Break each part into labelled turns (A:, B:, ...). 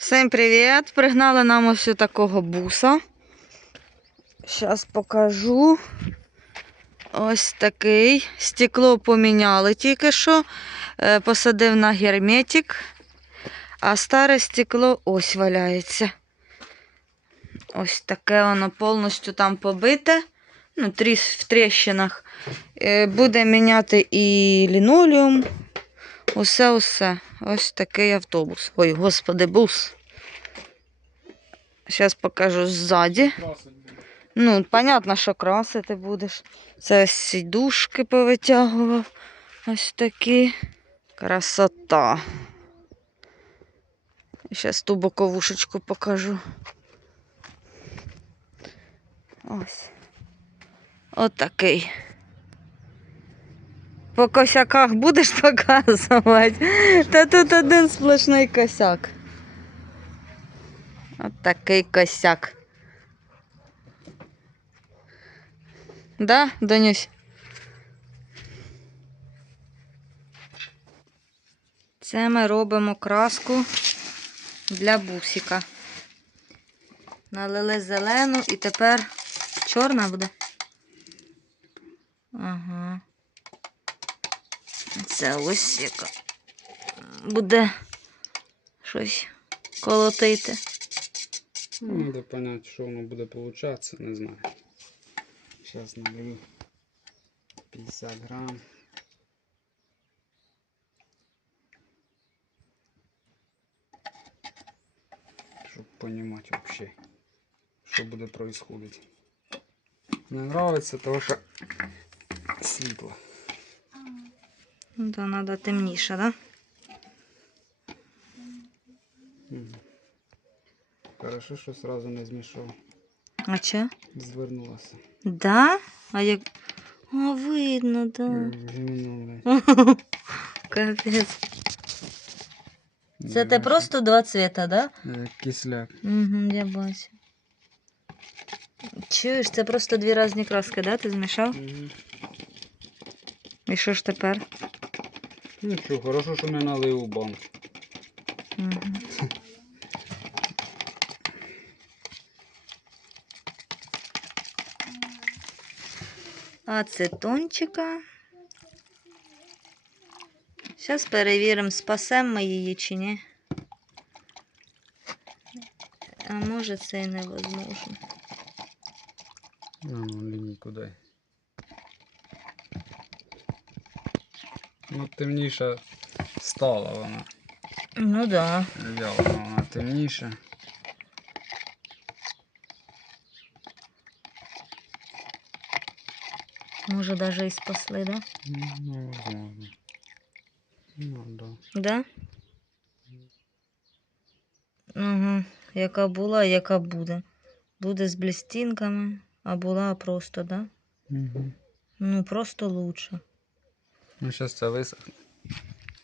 A: Всім привіт! Пригнали нам ось такого буса. Зараз покажу. Ось такий. Стекло поміняли тільки що. Е, Посадив на герметик. А старе стекло ось валяється. Ось таке воно повністю там побите. Ну, тріс в тріщинах. Е, Буде міняти і лінолеум. Усе, усе. Ось такий автобус. Ой, господи, бус. Зараз покажу ззаді. Ну, понятно, що красити будеш. Це сідушки повитягував. Ось такі. Красота. Зараз ту боковушечку покажу. Ось. Отакий. По косяках будеш показувати? Та тут один сплошний косяк. От такий косяк. Да, Донюсь? Це ми робимо краску для бусика. Налили зелену і тепер чорна буде. Ага. Це ось яка буде щось колотити.
B: Ну, Надо понять, що воно буде получатися, не знаю. Зараз налью 50 грам. Щоб понимать вообще, що буде происходить. Не нравится, тому що світло.
A: Ну, То треба темніше, да?
B: Хорошо, що сразу не змішав.
A: А че?
B: Звернулася.
A: Да? А як. О, видно, да.
B: Гімно.
A: Капець. Це ти просто два цвіта, да?
B: Е, Кисляк.
A: Угу, я бачу. Чуєш, це просто дві різні краски, да? Ти змішав?
B: Мгм.
A: І що ж тепер?
B: Ну що, хорошо, що не налив у банк.
A: Угу. Ацетончика. Зараз перевіримо, спасемо ми її чи ні. А може це і невозможно.
B: Ну, лінійку дай. Ну, темніша стала вона.
A: Ну да.
B: Явно вона темніша.
A: Може даже і спасли, да?
B: Ну, возможно. Ну, да.
A: Да? Угу. Яка була, яка буде. Буде з блістинками, а була просто, да?
B: Угу.
A: Ну, просто лучше.
B: Ну, зараз це висохне.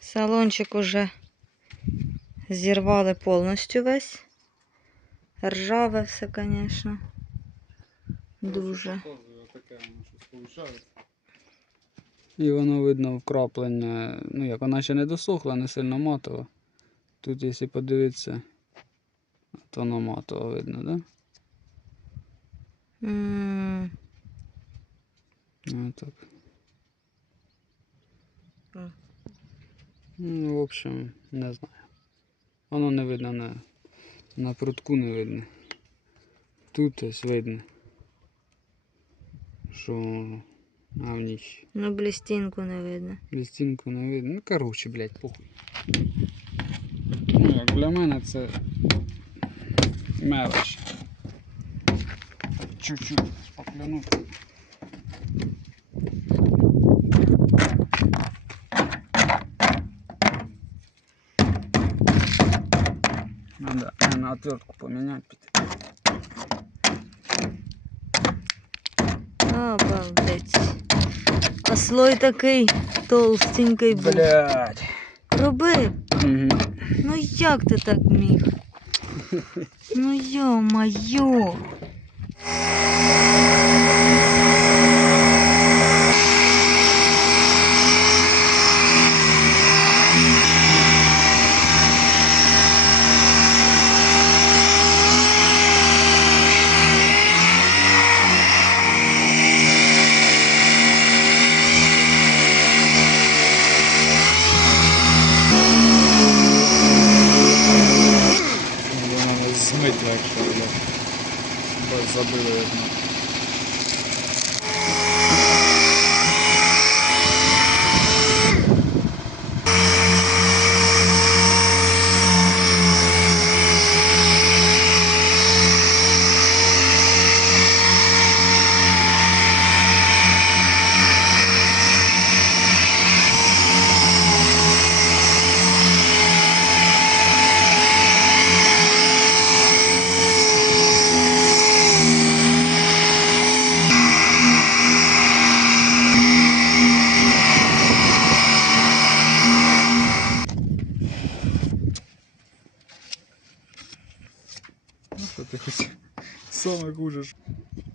A: Салончик уже зірвали повністю весь. Ржаве все, звісно. Дуже.
B: І воно видно вкраплення, ну як вона ще не досохла, не сильно матова. Тут, якщо подивитися, то воно матово видно, да?
A: М,
B: Ну, так.
A: М.
B: Ну, в общем, не знаю. Воно не видно на, на прутку не видно. Тут ось видно. Що а в ніч.
A: Ну, блістинку не видно.
B: Лістинку не видно. Ну, коротше, блядь, похуй. Ну, як для мене це мелоч. Чуть-чуть шпаклянути. На отвертку поменять.
A: Обалдеть. А слой такий толстенький був.
B: Блядь.
A: Роби.
B: Угу.
A: Ну як ти так міг? Ну йо-майо.
B: легше робити. Бо забили одно. Ну що ти хоч саме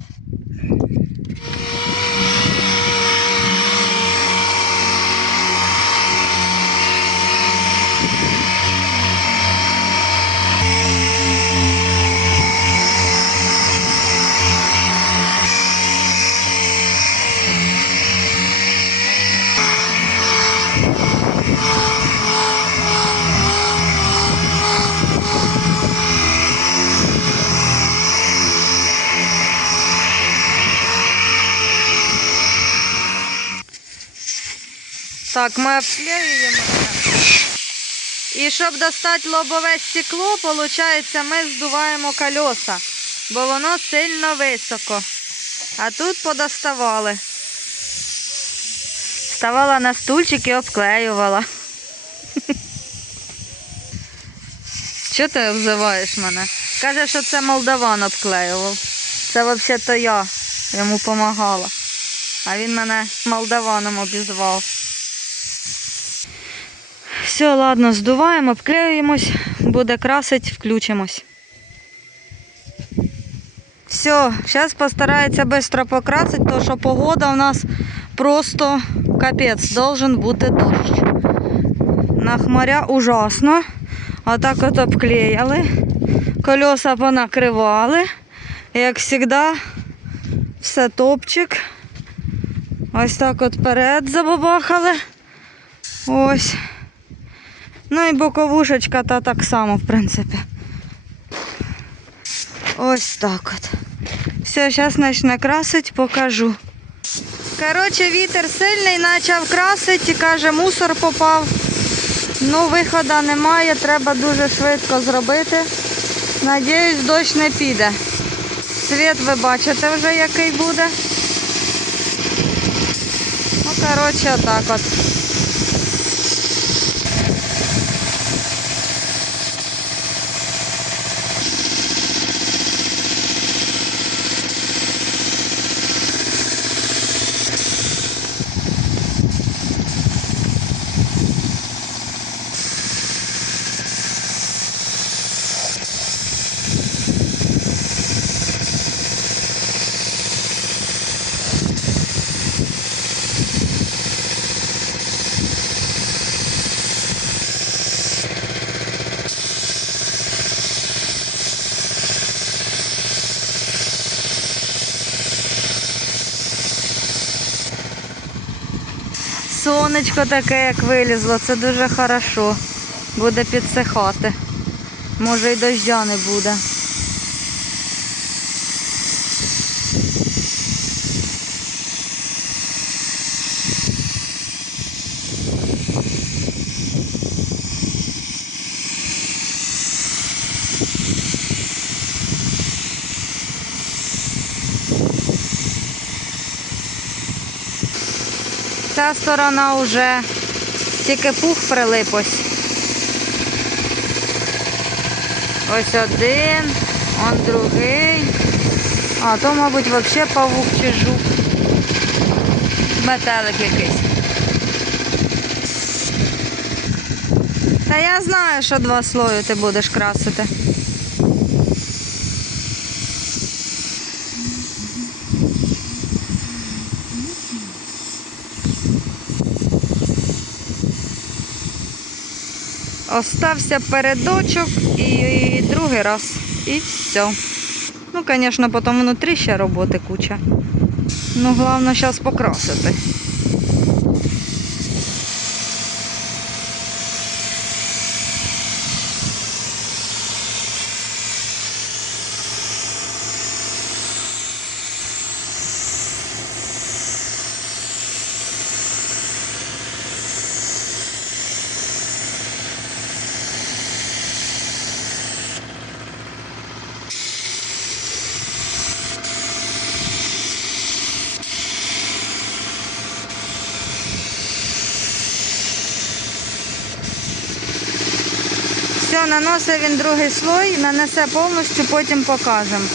A: Так, ми обклеюємо. І щоб достати лобове стекло, виходить, ми здуваємо колеса, бо воно сильно високо. А тут подоставали. Ставала на стульчик і обклеювала. Чого ти обзиваєш мене? Каже, що це молдаван обклеював. Це взагалі-то я йому допомагала. А він мене молдаваном обізвав. Все, ладно, здуваємо, обклеюємось, буде красить, включимось. Все, зараз постарається швидко покрасити, тому що погода у нас просто капець, должен бути дощ. На хмаря ужасно. Отак от обклеїли. Колеса понакривали. Як завжди, все топчик. Ось так от перед забабахали. Ось. Ну і боковушечка та так само, в принципі. Ось так от. Все, зараз почне красить, покажу. Коротше, вітер сильний, почав красити, каже, мусор попав. Ну, виходу немає, треба дуже швидко зробити. Надіюсь, дощ не піде. Світ ви бачите вже який буде. Ну, коротше, отак от. Сонечко таке, як вилізло, це дуже хорошо. Буде підсихати. Може і дождя не буде. Ця сторона вже тільки пух прилип ось. Один, он другий. А то, мабуть, взагалі павук чи жук. Метелик якийсь. Та я знаю, що два слої ти будеш красити. Остався передочок і другий раз. І все. Ну, звісно, потім внутрі ще роботи куча. Ну, головне зараз покрасити. Все, наносить він другий слой, нанесе повністю, потім покажемо.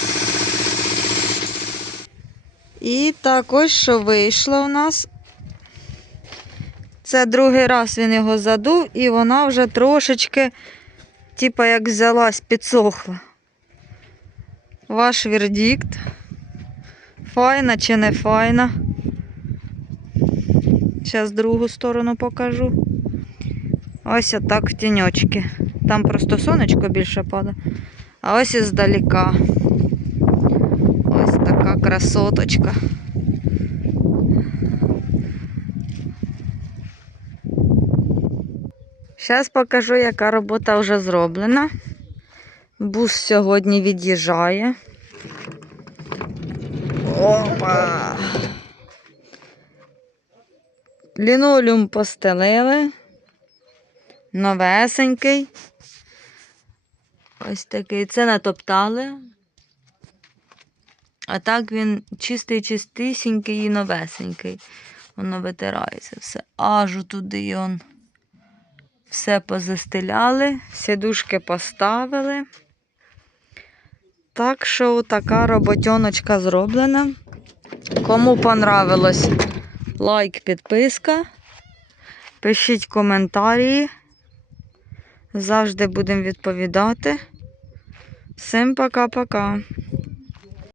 A: І так ось що вийшло у нас. Це другий раз він його задув, і вона вже трошечки, типа як взялась, підсохла. Ваш вердикт. Файна чи не файна. Зараз другу сторону покажу. Ось отак в тіньочки. Там просто сонечко більше падає. А ось і здаліка. Ось така красоточка. Зараз покажу, яка робота вже зроблена. Бус сьогодні від'їжджає. Опа! Лінолеум постелили. Новесенький. Ось такий. Це натоптали. А так він чистий, чистисінький і новесенький. Воно витирається все. Аж туди он. Все позастеляли, сідушки поставили. Так що така роботьоночка зроблена. Кому понравилось, лайк, підписка. Пишіть коментарі. Завжди будемо відповідати. Всім пока-пока.